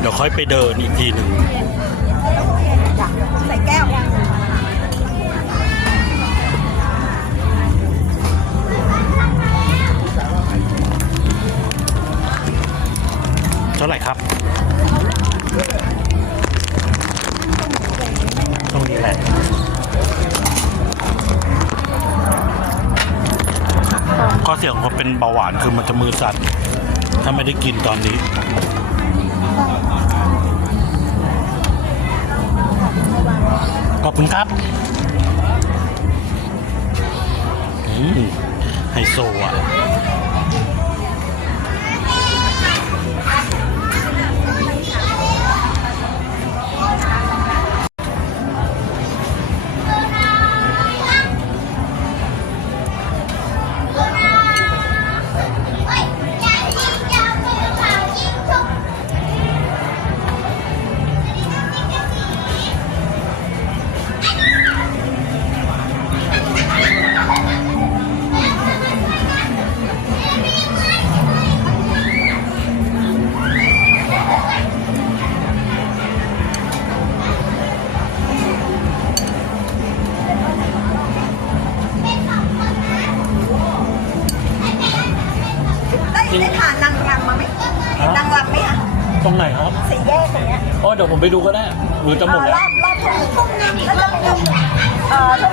เดี๋ยวค่อยไปเดินอีกทีหนึ่งใส่แก้วเท่าไหร่ครับ ตรงนี้แหละข้อเสียของคนเป็นเบาหวานคือมันจะมือสั่นถ้าไม่ได้กินตอนนี้ ขอบ คุณครับอืมไฮโซอะานนางรำมาไหมเห็นนางรำไหมคะตรงไหนครับสี่แยกตรงเนี้ยอ๋อเดี๋ยวผมไปดูก็ได้หรือจะหมดเอ่อรแล้วอบรอบทุ่งทุ่งนึงแล้วจะมีทุ่งเอ่อทุ่